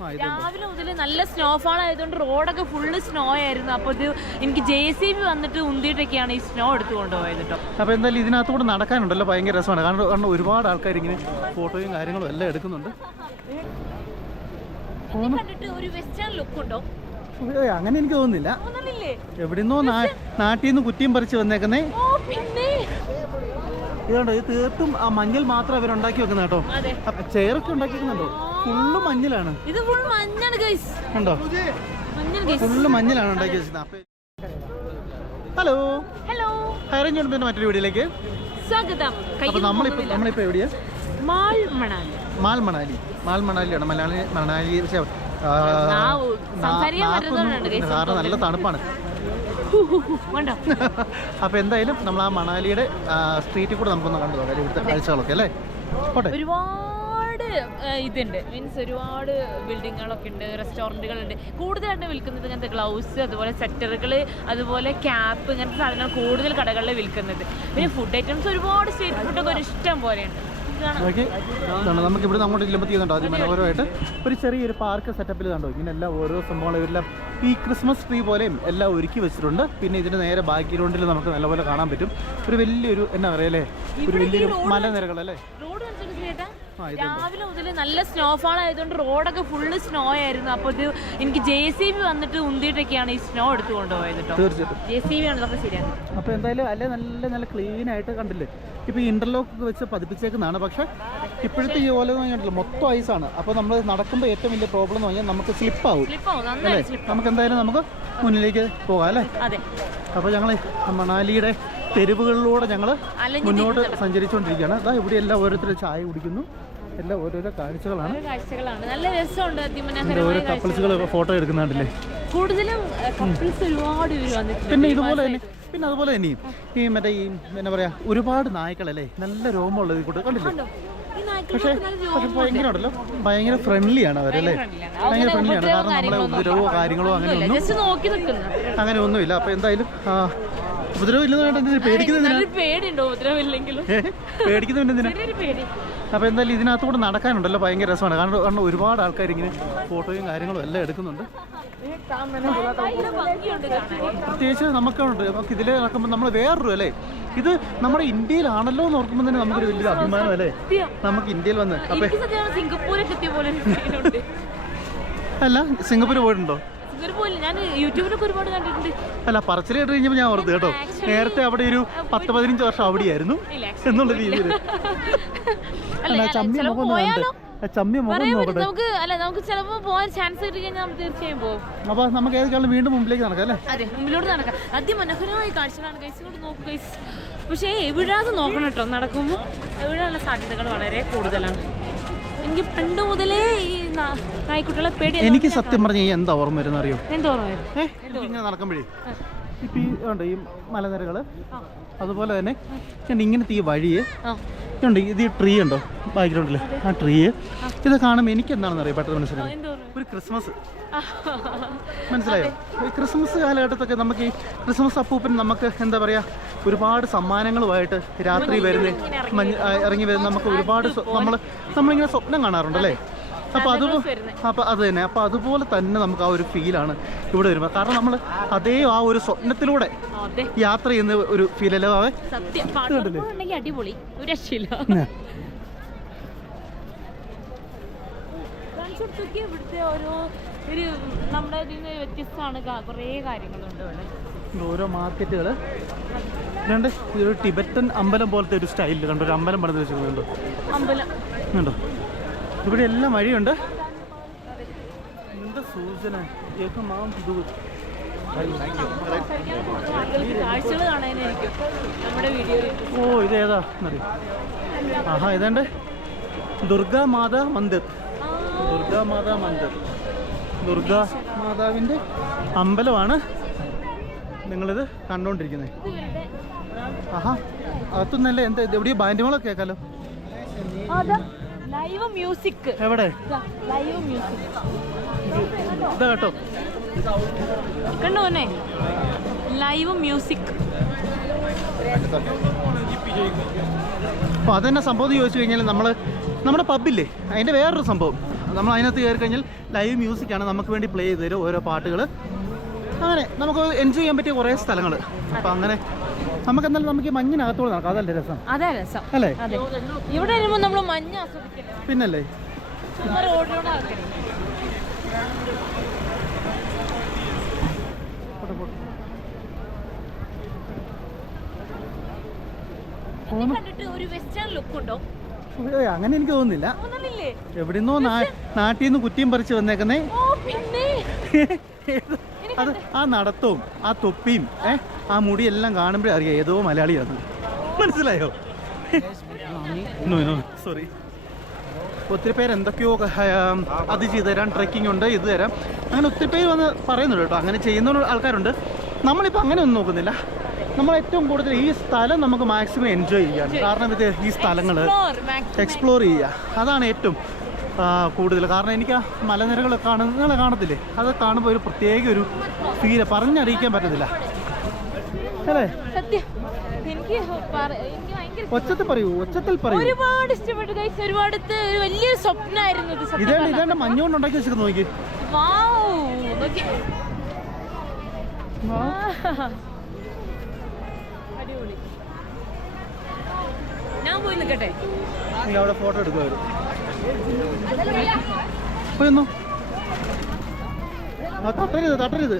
രാവിലെ മുതൽ നല്ല സ്നോഫാൾ ആയതുകൊണ്ട് റോഡൊക്കെ ഫുള്ള് സ്നോ ആയിരുന്നു. അപ്പോൾ ഇത് എനിക്ക് JCB വന്നിട്ട് ഉന്തിയിട്ടൊക്കെയാണ് ഈ സ്നോ എടുത്തുകൊണ്ട് പോയത് കേട്ടോ. അപ്പോൾ എന്തായാലും ഇതിനകത്തൂടെ നടക്കാനുണ്ടല്ലോ ഭയങ്കര രസമാണ്. കാരണം ഒരുപാട് ആൾക്കാർ ഇങ്ങനെ ഫോട്ടോയും കാര്യങ്ങളും എല്ലാം എടുക്കുന്നുണ്ട്. കണ്ടിട്ട് ഒരു വെസ്റ്റേൺ ലുക്ക് ഉണ്ടോ? അങ്ങനെ എനിക്ക് തോന്നുന്നില്ല. എവിടെന്നോ നാട്ടിൽ നിന്ന് കുറ്റിയും പറിച്ച് വന്നേക്കുന്നേ. ഇതുണ്ടോ, ഇത് തീർത്തും ആ മഞ്ഞൾ മാത്രം അവരുണ്ടാക്കി വെക്കുന്ന കേട്ടോ. ചെയറൊക്കെ ഉണ്ടാക്കി വെക്കുന്നുണ്ടോ? ഫുള്ള് മഞ്ഞളാണ്. ഇത് ഫുൾ മഞ്ഞാണ് ഗയ്സ്. കണ്ടോ, ഫുള്ള് മഞ്ഞളാണ് ഉണ്ടാക്കി വെച്ചത്. ഹലോ ഹലോ, ഹൈറേഞ്ച് മറ്റൊരു വീഡിയോയിലേക്ക് സ്വാഗതം. അപ്പൊ നമ്മളിപ്പോ എവിടെയാ? മാൽ മണാലിയാണ്. മണാലി കാരണം നല്ല തണുപ്പാണ്. അപ്പൊ എന്തായാലും നമ്മൾ ആ മണാലിയുടെ സ്ട്രീറ്റിൽ കൂടെ നമുക്കൊന്ന് കണ്ടു നോക്കാം ഇവിടുത്തെ കാഴ്ചകളൊക്കെ അല്ലേ. ഒരുപാട് ഇതുണ്ട്, മീൻസ് ഒരുപാട് ബിൽഡിങ്ങുകളൊക്കെ ഉണ്ട്, റെസ്റ്റോറൻറ്റുകളുണ്ട്. കൂടുതലായിട്ട് വിൽക്കുന്നത് ഇങ്ങനത്തെ ഗ്ലൗസ്, അതുപോലെ സെറ്ററുകൾ, അതുപോലെ ക്യാപ്പ്, ഇങ്ങനത്തെ സാധനങ്ങൾ കൂടുതൽ കടകളിൽ വിൽക്കുന്നത്. പിന്നെ ഫുഡ് ഐറ്റംസ് ഒരുപാട് സ്ട്രീറ്റ് ഫുഡൊക്കെ ഒരു ഇഷ്ടം പോലെയുണ്ട്. നമുക്ക് ഇവിടെ അങ്ങോട്ട് ചെല്ലുമ്പോൾ ചെയ്യുന്നുണ്ടോ അതിമനോഹരമായിട്ട് ഒരു ചെറിയൊരു പാർക്ക് സെറ്റപ്പിൽ കണ്ടോ. ഇങ്ങനെ എല്ലാം ഓരോ സംഭവങ്ങളും ഇവരെല്ലാം ഈ ക്രിസ്മസ് ട്രീ പോലെയും എല്ലാം ഒരുക്കി വെച്ചിട്ടുണ്ട്. പിന്നെ ഇതിന് നേരെ ബാക്ക്ഗ്രൗണ്ടിൽ നമുക്ക് നല്ലപോലെ കാണാൻ പറ്റും ഒരു വലിയൊരു എന്നാ പറയല്ലേ, ഒരു വലിയൊരു മലനിരകളല്ലേ. രാവിലെ മുതൽ നല്ല സ്നോഫാൾ ആയതുകൊണ്ട് റോഡൊക്കെ ഫുള്ള് സ്നോ ആയിരുന്നു. അപ്പോൾ ഇത് എനിക്ക് JCB വന്നിട്ട് ഉന്തിയിട്ടൊക്കെയാണ് ഈ സ്നോ എടുത്തുകൊണ്ട് പോയത് കേട്ടോ. തീർച്ചയായിട്ടും JCB ആണ് ഇതൊക്കെ ശരിയാണ്. അപ്പോൾ എന്തായാലും അല്ലേ നല്ല ക്ലീൻ ആയിട്ട് കണ്ടില്ലേ. ഇപ്പോൾ ഈ ഇന്റർലോക്ക് വെച്ച് പതിപ്പിച്ചേക്കുന്നതാണ്. പക്ഷേ ഇപ്പോഴത്തെ ഈ ഓല എന്ന് പറഞ്ഞിട്ടില്ല മൊത്തം ഐസാണ്. അപ്പോൾ നമ്മൾ നടക്കുമ്പോൾ ഏറ്റവും വലിയ പ്രോബ്ലം എന്ന് പറഞ്ഞാൽ നമുക്ക് സ്ലിപ്പാവും അല്ലേ. നമുക്ക് എന്തായാലും നമുക്ക് മുന്നിലേക്ക് പോകാം അല്ലേ. അപ്പോൾ ഞങ്ങൾ മണാലിയുടെ തെരുവുകളിലൂടെ ഞങ്ങൾ മുന്നോട്ട് സഞ്ചരിച്ചുകൊണ്ടിരിക്കുകയാണ്. അതാ ഇവിടെ എല്ലാം ഓരോരുത്തർ ചായ കുടിക്കുന്നു, എല്ലാം ഓരോരോ കാഴ്ചകളാണ്. നല്ല രസമുണ്ട്. ഓരോ കപ്പിൾസുകൾ ഫോട്ടോ എടുക്കുന്നുണ്ടല്ലേ. കൂടുതലും കപ്പിൾസ് ഒരുപാട് പിന്നെ അതുപോലെ തന്നെ ഈ മറ്റേ ഈ എന്താ പറയാ ഒരുപാട് നായ്ക്കളല്ലേ, നല്ല രോമമുള്ളത് കൂടെ കണ്ടില്ലേ. പക്ഷേ ഭയങ്കര ഉണ്ടല്ലോ, ഭയങ്കര ഫ്രണ്ട്ലിയാണ് അവരല്ലേ, ഭയങ്കര ഫ്രണ്ട്ലിയാണ്. കാരണം നമ്മളെ ഉപദ്രവോ കാര്യങ്ങളോ അങ്ങനെ ഒന്നുമില്ല. അപ്പോൾ എന്തായാലും ഉപദ്രവം ഇല്ലെന്ന് പേടിക്കുന്നതിന്. അപ്പോൾ എന്തായാലും ഇതിനകത്തൂടെ നടക്കാനുണ്ടല്ലോ ഭയങ്കര രസമാണ്. കാരണം ഒരുപാട് ആൾക്കാർ ഇങ്ങനെ ഫോട്ടോയും കാര്യങ്ങളും എല്ലാം എടുക്കുന്നുണ്ട്. പ്രത്യേകിച്ച് നമുക്കുണ്ട്, നമുക്ക് ഇതിൽ നടക്കുമ്പോൾ നമ്മൾ വേറൊരു അല്ലേ, ഇത് നമ്മുടെ ഇന്ത്യയിലാണല്ലോ എന്ന് ഓർക്കുമ്പോൾ തന്നെ നമുക്കൊരു വലിയൊരു അഭിമാനം അല്ലേ, നമുക്ക് ഇന്ത്യയിൽ വന്ന്. അപ്പൊ അല്ല സിംഗപ്പൂർ പോയിട്ടുണ്ടോ? അല്ല പറച്ചിൽ കേട്ട് കഴിഞ്ഞപ്പോൾ ഞാൻ ഓർത്ത് കേട്ടോ, നേരത്തെ അവിടെ ഒരു 10-15 വർഷം അവിടെയായിരുന്നു എന്നുള്ള രീതിയിൽ. അല്ല ചമ്മിയ മുഖം നോക്കട്ടെ. അപ്പൊ നമുക്ക് ഏതൊക്കെയാണ് വീണ്ടും മുമ്പിലേക്ക് നടക്കാം അല്ലേ. അതെ, മുമ്പിലോട്ട് നടക്കാം. അതിമനോഹരമായ കാഴ്ചകളാണ് ഗൈസ്, ഇങ്ങോട്ട് നോക്കൂ ഗൈസ്. പക്ഷേ എവിടാതെ നോക്കണം കേട്ടോ, നടക്കുമ്പോൾ എവിടെയുള്ള സാധ്യതകൾ വളരെ കൂടുതലാണ്. എനിക്ക് പണ്ട് മുതലേ ഈ നായ്ക്കുട്ടികളെ പേടി. എനിക്ക് സത്യം പറഞ്ഞ എന്താ ഓർമ്മ വരുന്ന അറിയോ? എന്താ ഓർമ്മ വരും? ഇങ്ങനെ നടക്കുമ്പോഴേ ഇപ്പം ഈ മലനിരകള്, അതുപോലെ തന്നെ ഇങ്ങനത്തെ ഈ വഴിയെ ഉണ്ട്, ഇത് ഈ ട്രീ ഉണ്ടോ ബാക്ക്ഗ്രൗണ്ടിൽ, ആ ട്രീ ഇത് കാണുമ്പോൾ എനിക്ക് എന്താണെന്ന് അറിയാം പെട്ടെന്ന് മനസ്സിലായി, ഒരു ക്രിസ്മസ്. മനസ്സിലായോ? ഈ ക്രിസ്മസ് കാലഘട്ടത്തൊക്കെ നമുക്ക് ഈ ക്രിസ്മസ് അപ്പൂപ്പൻ നമുക്ക് എന്താ പറയുക ഒരുപാട് സമ്മാനങ്ങളുമായിട്ട് രാത്രി ഇറങ്ങി വരുന്ന നമുക്ക് ഒരുപാട് നമ്മളിങ്ങനെ സ്വപ്നം കാണാറുണ്ടല്ലേ. അപ്പോൾ അത് തന്നെ. അപ്പോൾ അതുപോലെ തന്നെ നമുക്ക് ആ ഒരു ഫീലാണ് ഇവിടെ വരുമ്പോൾ. കാരണം നമ്മൾ അതേ ആ ഒരു സ്വപ്നത്തിലൂടെ യാത്ര ചെയ്യുന്ന ഒരു ഫീലല്ലേ. അടിപൊളി, ഒരു രക്ഷയില്ല. ഇവിടുത്തെ ഒരു നമ്മുടെ വ്യത്യസ്തമാണ്, കുറേ കാര്യങ്ങളുണ്ട് ഇവിടെ. ഓരോ മാർക്കറ്റുകൾ രണ്ട് ഒരു ടിബറ്റൻ അമ്പലം പോലത്തെ ഒരു സ്റ്റൈലിൽ കണ്ടോ, ഒരു അമ്പലം പണിത് വെച്ചിട്ടുണ്ടോ അമ്പലം ഉണ്ടോ. ഇവിടെ എല്ലാം വഴിയുണ്ട്. എന്താ സൂചന ഓ ഇതേതാ എന്നറിയോ? ആഹാ ഇതേണ്ട ദുർഗാ മാതാ മന്ദിർ. ദുർഗാ മാതാവിൻ്റെ അമ്പലമാണ് നിങ്ങളിത് കണ്ടുകൊണ്ടിരിക്കുന്നത്. ആഹാ അകത്തുനിന്നല്ലേ എന്താ എവിടെയോ ബാൻഡുകളൊക്കെ കേൾക്കാലോ. ലൈവ് മ്യൂസിക് എവിടെ? ലൈവ് മ്യൂസിക് ഇതാ കേട്ടോ, കണ്ടോ മോനെ, ലൈവ് മ്യൂസിക്. അപ്പോൾ അതെന്നെ സംഭവം ചോദിച്ചു കഴിഞ്ഞാൽ നമ്മുടെ പബ്ബില്ലേ അതിൻ്റെ വേറൊരു സംഭവം നമ്മൾ അതിനകത്ത് കയറി കഴിഞ്ഞാൽ ലൈവ് മ്യൂസിക്കാണ് നമുക്ക് വേണ്ടി പ്ലേ ചെയ്ത് തരും ഓരോ പാട്ടുകൾ. അങ്ങനെ നമുക്ക് എൻജോയ് ചെയ്യാൻ പറ്റിയ കുറേ സ്ഥലങ്ങൾ. അപ്പം അങ്ങനെ നമുക്ക് എന്തായാലും നമുക്ക് ഈ മഞ്ഞിനകത്തോടെ നടക്കാം. അതല്ലേ രസം? അതെ രസം അല്ലേ? ഇവിടെ വരുമ്പോൾ നമ്മൾ മഞ്ഞ് ആസ്വദിക്കില്ല. പിന്നല്ലേ റോഡിലൂടെ ആൾക്കാർ കണ്ടിട്ട് ഒരു വെസ്റ്റേൺ ലുക്ക് ഉണ്ടോ? അങ്ങനെ എനിക്ക് തോന്നുന്നില്ല. എവിടെന്നോ നാട്ടിൽ നിന്ന് കുറ്റിയും പറിച്ച് വന്നേക്കുന്നേ. അത് ആ നടത്തവും ആ തൊപ്പിയും ആ മുടിയെല്ലാം കാണുമ്പോഴേ അറിയാം ഏതോ മലയാളിയാണ്. മനസ്സിലായോ? സോറി. ഒത്തിരി പേര് എന്തൊക്കെയോ അത് ചെയ്തു തരാം, ട്രെക്കിംഗ് ഉണ്ട്, ഇത് തരാം, അങ്ങനെ ഒത്തിരി പേര് വന്ന് പറയുന്നുണ്ട് കേട്ടോ. അങ്ങനെ ചെയ്യുന്ന ആൾക്കാരുണ്ട്. നമ്മളിപ്പോൾ അങ്ങനെ ഒന്നും നോക്കുന്നില്ല. നമ്മൾ ഏറ്റവും കൂടുതൽ ഈ സ്ഥലം നമുക്ക് മാക്സിമം എൻജോയ് ചെയ്യാൻ. കാരണം ഇത് ഈ സ്ഥലങ്ങൾ എക്സ്പ്ലോർ ചെയ്യുക, അതാണ് ഏറ്റവും കൂടുതൽ. കാരണം എനിക്ക് ആ മലനിരകൾ നിങ്ങളെ കാണത്തില്ലേ, അത് കാണുമ്പോൾ ഒരു പ്രത്യേക ഒരു ഫീല് പറഞ്ഞറിയിക്കാൻ പറ്റത്തില്ല അല്ലേ? ഒച്ചത്തിൽ പറയൂ, ഒച്ചത്തിൽ പറയൂ. ഒരുപാട് ഇഷ്ടപ്പെട്ടു ഗൈസ്. ഒരുപാട് വലിയൊരു സ്വപ്നമായിരുന്നു ഇത്. ഇതേണ്ട മഞ്ഞുകൊണ്ട് ഉണ്ടാക്കി വെച്ചിട്ട് നോക്കി. അടിപൊളി. ഞാൻ പോയി നിൽക്കട്ടെ? നീ അവിടെ ഫോട്ടോ എടുക്കുമായിരുന്നു. പോയെന്നോ? തട്ടരുത്.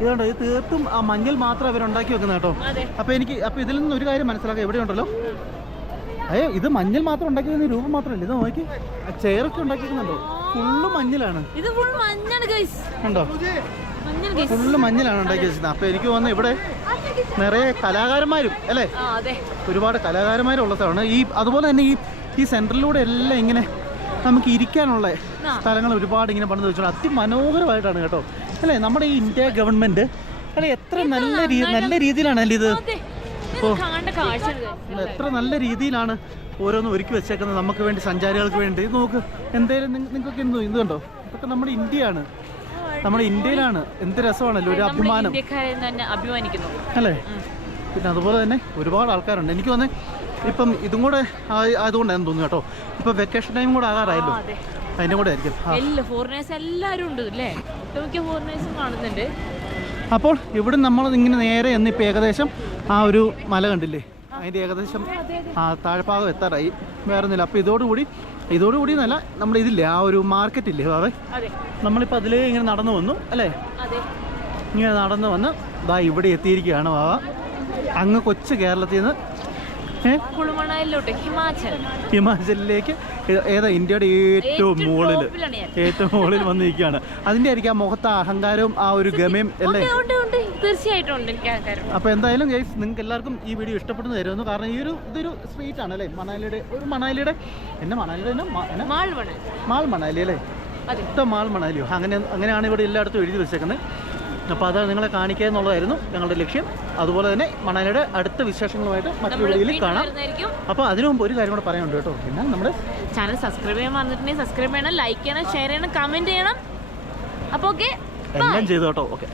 ഇതുണ്ടോ, ഇത് തീർത്തും ആ മഞ്ഞൾ മാത്രം അവരുണ്ടാക്കി വെക്കുന്ന കേട്ടോ. അപ്പൊ ഇതിൽ നിന്ന് ഒരു കാര്യം മനസ്സിലാക്കാം. എവിടെ ഉണ്ടല്ലോ, ഇത് മഞ്ഞൾ മാത്രം ഉണ്ടാക്കി വെക്കുന്ന രൂപം മാത്രമല്ല. ഇത് നോക്കി ചെയറൊക്കെ ഉണ്ടാക്കി വെക്കുന്നുണ്ടോ? ഫുള്ള് മഞ്ഞളാണ്. ഉണ്ടോ? ഫുള്ള് മഞ്ഞളാണ് ഉണ്ടാക്കി വെച്ചത്. അപ്പൊ എനിക്ക് തോന്നുന്നു ഇവിടെ നിറയെ കലാകാരന്മാരും അല്ലേ, ഒരുപാട് കലാകാരന്മാരുള്ള സ്ഥലമാണ്. അതുപോലെ തന്നെ ഈ സെൻട്രലിലൂടെ എല്ലാം ഇങ്ങനെ നമുക്ക് ഇരിക്കാനുള്ള സ്ഥലങ്ങൾ ഒരുപാട് ഇങ്ങനെ പണിത് വെച്ചോളൂ. അതിമനോഹരമായിട്ടാണ് കേട്ടോ അല്ലേ നമ്മുടെ ഈ ഇന്ത്യ ഗവൺമെന്റ് അല്ലെ. എത്ര നല്ല രീതിയിലാണല്ലേ ഇത്. എത്ര നല്ല രീതിയിലാണ് ഓരോന്നും ഒരുക്കി വെച്ചേക്കുന്നത് നമുക്ക് വേണ്ടി, സഞ്ചാരികൾക്ക് വേണ്ടി. ഇത് നോക്ക്, എന്തായാലും നിങ്ങൾക്കൊക്കെ ഇത് കണ്ടോ, ഇതൊക്കെ നമ്മുടെ ഇന്ത്യയാണ്, നമ്മുടെ ഇന്ത്യയിലാണ്. എന്ത് രസമാണല്ലോ, ഒരു അഭിമാനം അല്ലേ? പിന്നെ അതുപോലെ തന്നെ ഒരുപാട് ആൾക്കാരുണ്ട്. എനിക്ക് തോന്നുന്നത് ഇപ്പം ഇതും കൂടെ ആയതുകൊണ്ടാണെന്ന് തോന്നുന്നു കേട്ടോ. ഇപ്പൊ വെക്കേഷൻ ടൈം കൂടെ ആകാറായല്ലോ, അതിന്റെ കൂടെ ആയിരിക്കും. അപ്പോൾ ഇവിടെ നമ്മൾ ഇങ്ങനെ നേരെ ഇപ്പം ഏകദേശം ആ ഒരു മല കണ്ടില്ലേ, അതിൻ്റെ ഏകദേശം താഴ്ഭാഗം എത്താറായി. വേറെ ഒന്നുമില്ല. അപ്പോൾ ഇതോടുകൂടി എന്നല്ല, നമ്മുടെ ഇതില്ലേ ആ ഒരു മാർക്കറ്റ് ഇല്ലേ ബാബേ, നമ്മളിപ്പോൾ അതിലേ ഇങ്ങനെ നടന്നു വന്നു അല്ലേ? ഇങ്ങനെ നടന്നു വന്ന് ദാ ഇവിടെ എത്തിയിരിക്കുകയാണ് ബാബ. അങ്ങ് കൊച്ചു കേരളത്തിൽ നിന്ന് ഹിമാചലിലേക്ക്, ഏതാ ഇന്ത്യയുടെ ഏറ്റവും മുകളിൽ വന്നിരിക്കുകയാണ്. അതിൻ്റെ ആയിരിക്കും ആ മുഖത്ത് അഹങ്കാരവും ആ ഒരു ഗമയും അല്ലേ? തീർച്ചയായിട്ടും. അപ്പോൾ എന്തായാലും ഗൈസ്, നിങ്ങൾക്ക് എല്ലാവർക്കും ഈ വീഡിയോ ഇഷ്ടപ്പെടുന്നു തരുന്നു. കാരണം ഇതൊരു സ്ട്രീറ്റ് ആണ് അല്ലേ, മണാലിയുടെ മാൾ മണാലി അല്ലേ? മാൾ മണാലിയോ അങ്ങനെയാണ് ഇവിടെ എല്ലായിടത്തും എഴുതി വെച്ചേക്കുന്നത്. അപ്പോൾ അത് നിങ്ങളെ കാണിക്കുക എന്നുള്ളതായിരുന്നു ഞങ്ങളുടെ ലക്ഷ്യം. അതുപോലെ തന്നെ മണാലിയുടെ അടുത്ത വിശേഷങ്ങളുമായിട്ട് മറ്റൊരു വീഡിയോയിൽ കാണാം. അപ്പോൾ അതിനു മുമ്പ് ഒരു കാര്യം കൂടെ പറയാനുണ്ട് കേട്ടോ. പിന്നെ നമ്മുടെ ചാനൽ സബ്സ്ക്രൈബ് ചെയ്യാൻ വന്നിട്ടുണ്ടെങ്കിൽ സബ്സ്ക്രൈബ് ചെയ്യണം, ലൈക്ക് ചെയ്യണം, ഷെയർ ചെയ്യണം, കമൻറ്റ് ചെയ്യണം. അപ്പോൾ ഓക്കെ, എല്ലാം ചെയ്തു കേട്ടോ. ഓക്കെ.